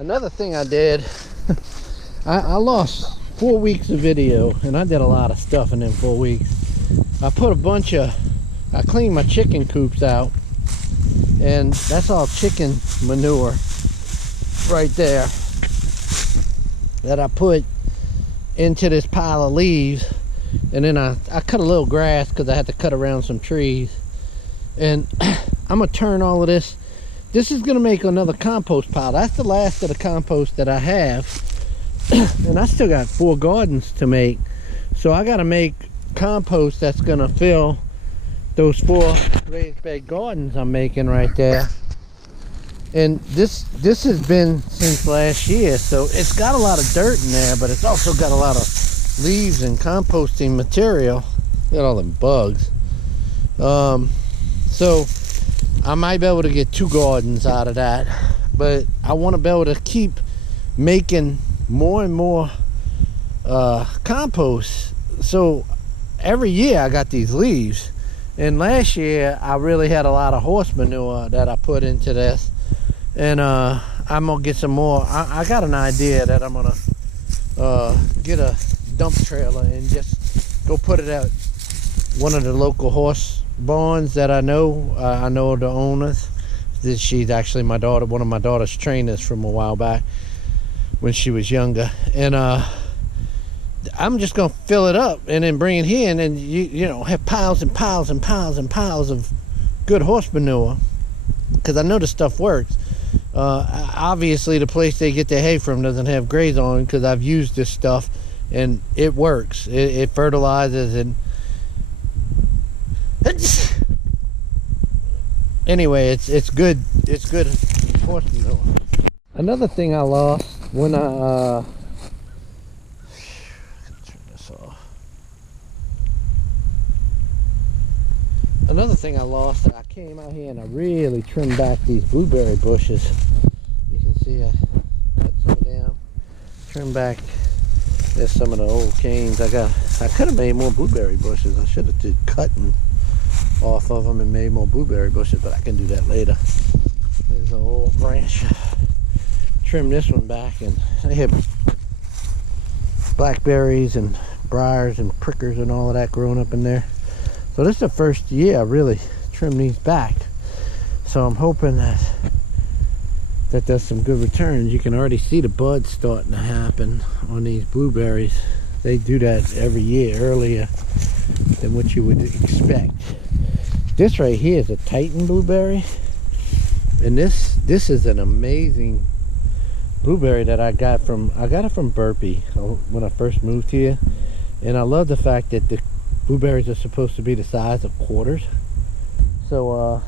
Another thing I did, I lost 4 weeks of video, and I did a lot of stuff in them 4 weeks. I cleaned my chicken coops out, and that's all chicken manure right there that I put into this pile of leaves. And then I cut a little grass because I had to cut around some trees. And I'm gonna turn all of this. This is gonna make another compost pile. That's the last of the compost that I have. And I still got 4 gardens to make. So I gotta make compost that's gonna fill those 4 raised bed gardens I'm making right there. And this has been since last year, so it's got a lot of dirt in there, but it's also got a lot of leaves and composting material. Look at all them bugs. So I might be able to get 2 gardens out of that, but I want to be able to keep making more and more compost. So every year I got these leaves, and last year I really had a lot of horse manure that I put into this, and I'm gonna get some more. I got an idea that I'm gonna get a dump trailer and just go put it at one of the local horse barns that I know. I know the owners. She's actually my daughter, one of my daughter's trainers from a while back when she was younger. And I'm just gonna fill it up and then bring it here, and then you know, have piles and piles and piles and piles of good horse manure, because I know the stuff works. Obviously the place they get their hay from doesn't have graze on, because I've used this stuff and it works. It fertilizes. And anyway, it's good horse manure. Another thing I lost when I turn this off. Another thing I lost, I came out here and I really trimmed back these blueberry bushes. You can see I cut some of them, trimmed back. There's some of the old canes. I could have made more blueberry bushes. I should have did cutting off of them and made more blueberry bushes, but I can do that later. There's an old branch. Trim this one back, and I have blackberries and briars and prickers and all of that growing up in there. So this is the first year I really trimmed these back. So I'm hoping that does some good returns. You can already see the buds starting to happen on these blueberries. They do that every year earlier than what you would expect. This right here is a Titan blueberry, and this is an amazing blueberry that I got it from Burpee when I first moved here. And I love the fact that the blueberries are supposed to be the size of quarters, so or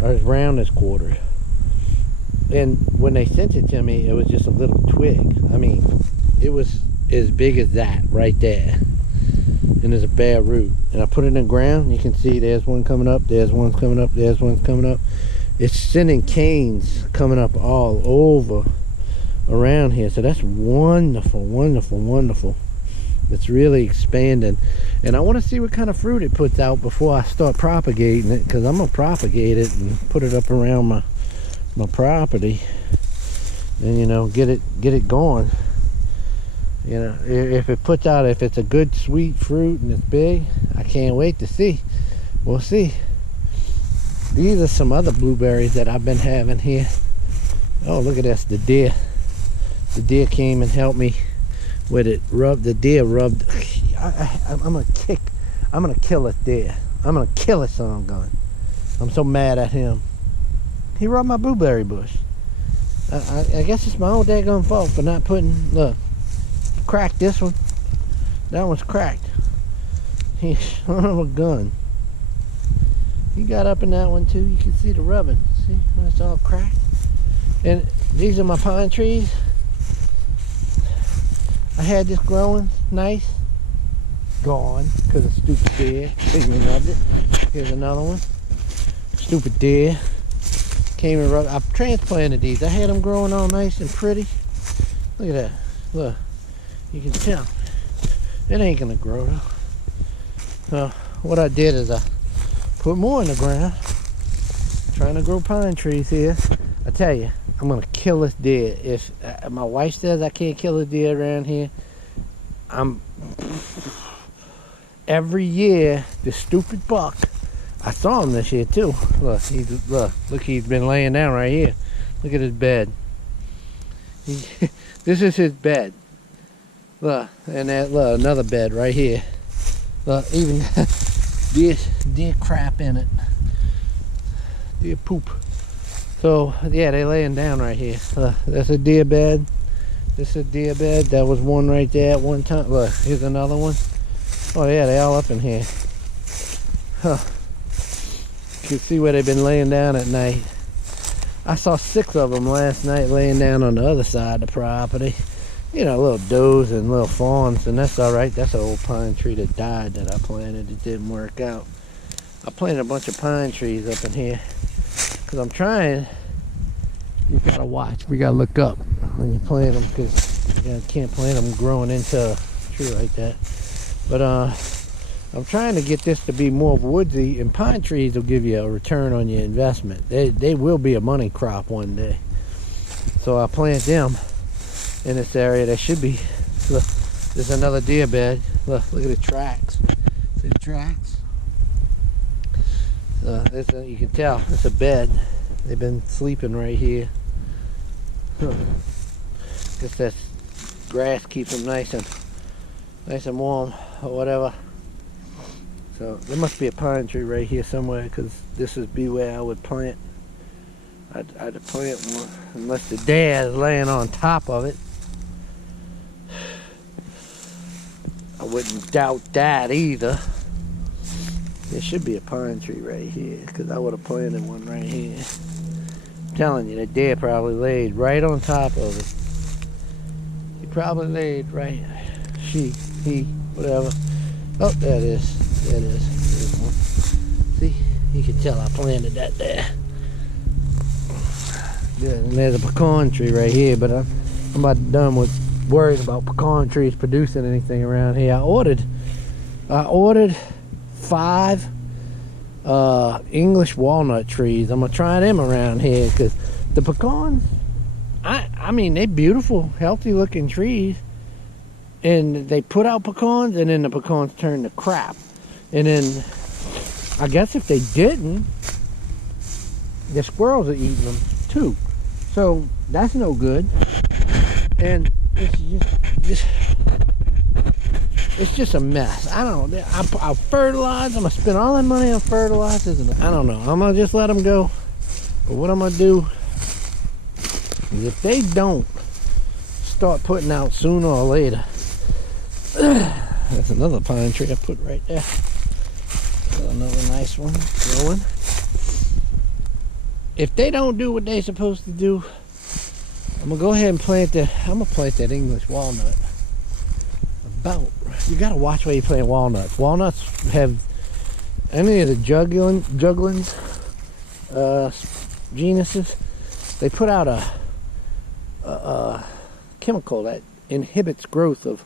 as round as quarters. And when they sent it to me, it was just a little twig. I mean, it was as big as that right there, and there's a bare root. And I put it in the ground. You can see there's one coming up, there's one coming up, there's one coming up. It's sending canes coming up all over around here. So that's wonderful, wonderful, wonderful. It's really expanding, and I want to see what kind of fruit it puts out before I start propagating it, because I'm gonna propagate it and put it up around my property, and you know, get it going. You know, if it puts out, if it's a good sweet fruit and it's big, I can't wait to see. We'll see. These are some other blueberries that I've been having here. Oh, look at this. The deer came and helped me with it. The deer rubbed. I'm gonna kill this deer. I'm gonna kill it, son of a gun. I'm so mad at him. He rubbed my blueberry bush. I guess it's my own daggone fault for not putting, look, cracked this one. That one's cracked. He son of a gun. He got up in that one too. You can see the rubbing. See, it's all cracked. And these are my pine trees. I had this growing nice. Gone because of stupid deer. Came and rubbed it. Here's another one. Stupid deer. Came and rubbed. I transplanted these. I had them growing all nice and pretty. Look at that. Look. You can tell. It ain't gonna grow though. So what I did is I put more in the ground. Trying to grow pine trees here. I tell you, I'm gonna kill this deer. If my wife says I can't kill a deer around here, every year this stupid buck. I saw him this year too. Look, he's been laying down right here. Look at his bed. This is his bed. Look, and that look, another bed right here. Look, even deer crap in it. Deer poop. So yeah, they laying down right here. That's a deer bed. This is a deer bed. That was one right there at one time. Look, here's another one. Oh yeah, they all up in here. Huh. You can see where they've been laying down at night. I saw 6 of them last night laying down on the other side of the property. You know, little does and little fawns, and that's all right. That's an old pine tree that died that I planted. It didn't work out. I planted a bunch of pine trees up in here because I'm trying. You gotta watch. We gotta look up when you plant them, because you can't plant them growing into a tree like that. But I'm trying to get this to be more woodsy, and pine trees will give you a return on your investment. They will be a money crop one day. So I plant them in this area. They should be. Look, there's another deer bed. Look at the tracks. See the tracks? You can tell it's a bed. They've been sleeping right here. Guess that grass keeps them nice and warm or whatever. So there must be a pine tree right here somewhere, because this would be where I would plant. I'd plant one unless the dad is laying on top of it. I wouldn't doubt that either. There should be a pine tree right here, because I would have planted one right here. I'm telling you, the deer probably laid right on top of it. He probably laid right. He, whatever. Oh, there it is. There it is. There's one. See? You can tell I planted that there. Good. And there's a pecan tree right here, but I'm about done with worries about pecan trees producing anything around here. I ordered 5 English walnut trees. I'm gonna try them around here, because the pecans, I mean, they're beautiful, healthy looking trees, and they put out pecans, and then the pecans turn to crap. And then I guess if they didn't, the squirrels are eating them too. So that's no good. And it's just a mess. I don't know. I'll fertilize. I'm gonna spend all that money on fertilizers, and I don't know. I'm gonna just let them go. But what I'm gonna do is, if they don't start putting out sooner or later, that's another pine tree I put right there. Another nice one growing. If they don't do what they're supposed to do, I'm gonna go ahead and plant that English walnut. You gotta watch where you plant walnuts. Walnuts have any of the jugglins genuses. They put out a chemical that inhibits growth of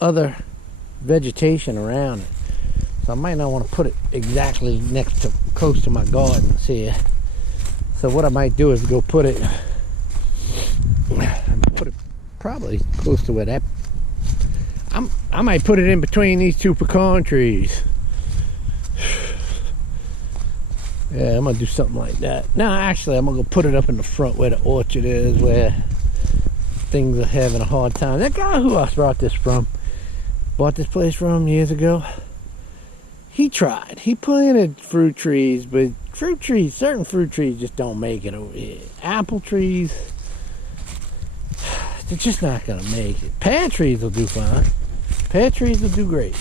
other vegetation around it. So I might not want to put it exactly close to my gardens here. So what I might do is go put it probably close to where that. I might put it in between these 2 pecan trees. Yeah, I'm gonna do something like that. No, actually, I'm gonna go put it up in the front where the orchard is, where things are having a hard time. That guy who I bought this place from years ago, he tried. He planted fruit trees, but certain fruit trees just don't make it over here. Apple trees, they're just not gonna make it. Pear trees will do fine. Pear trees will do great.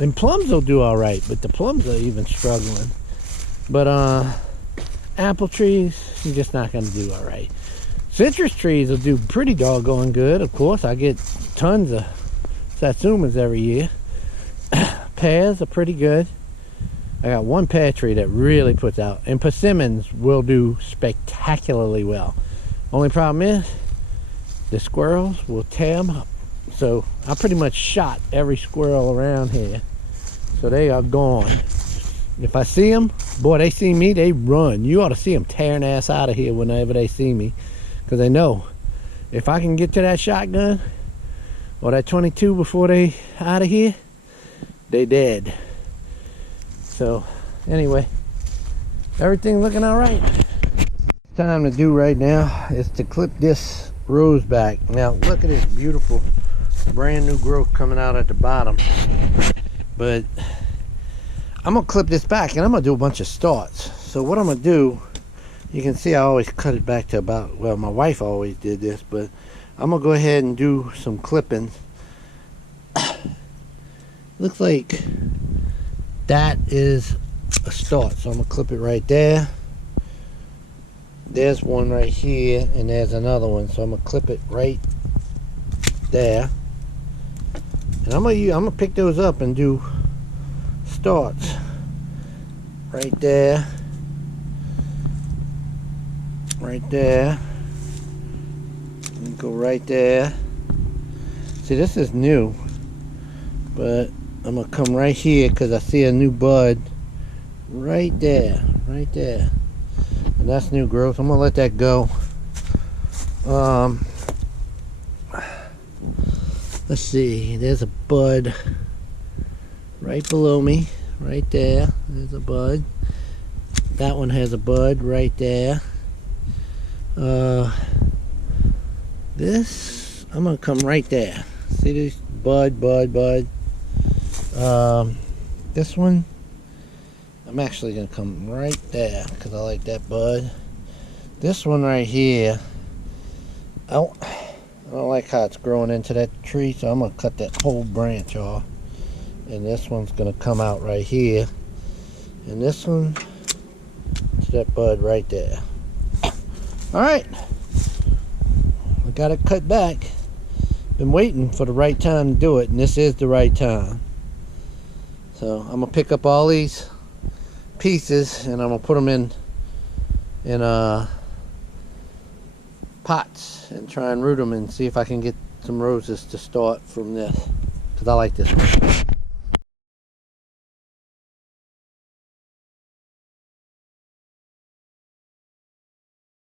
And plums will do all right, but the plums are even struggling. But apple trees, you're just not gonna do all right. Citrus trees will do pretty doggone good. Of course, I get tons of satsumas every year. Pears are pretty good. I got one pear tree that really puts out, and persimmons will do spectacularly well. Only problem is the squirrels will tear them up. So I pretty much shot every squirrel around here, so they are gone. If I see them, boy, they see me, they run. You ought to see them tearing ass out of here whenever they see me, because they know if I can get to that shotgun or that 22 before they out of here, they dead. So anyway, everything looking all right. Time to do right now is to clip this rose back. Now look at this beautiful brand new growth coming out at the bottom, but I'm gonna clip this back and I'm gonna do a bunch of starts. So what I'm gonna do, you can see I always cut it back to about, well, my wife always did this, but I'm gonna go ahead and do some clippings. Looks like that is a start, so I'm gonna clip it right there. There's one right here, and there's another one, so I'm gonna clip it right there. And I'm gonna pick those up and do starts right there, right there, and go right there. See, this is new, but I'm gonna come right here because I see a new bud right there, right there. And that's new growth. I'm gonna let that go. Let's see, there's a bud right below me, right there. There's a bud. That one has a bud right there. This, I'm gonna come right there. See this bud. This one, I'm actually gonna come right there because I like that bud. This one right here, I don't like how it's growing into that tree, so I'm gonna cut that whole branch off. And this one's gonna come out right here. And this one, it's that bud right there. Alright, I got it cut back. Been waiting for the right time to do it, and this is the right time. So I'm gonna pick up all these pieces and I'm gonna put them in pots and try and root them and see if I can get some roses to start from this, because I like this one.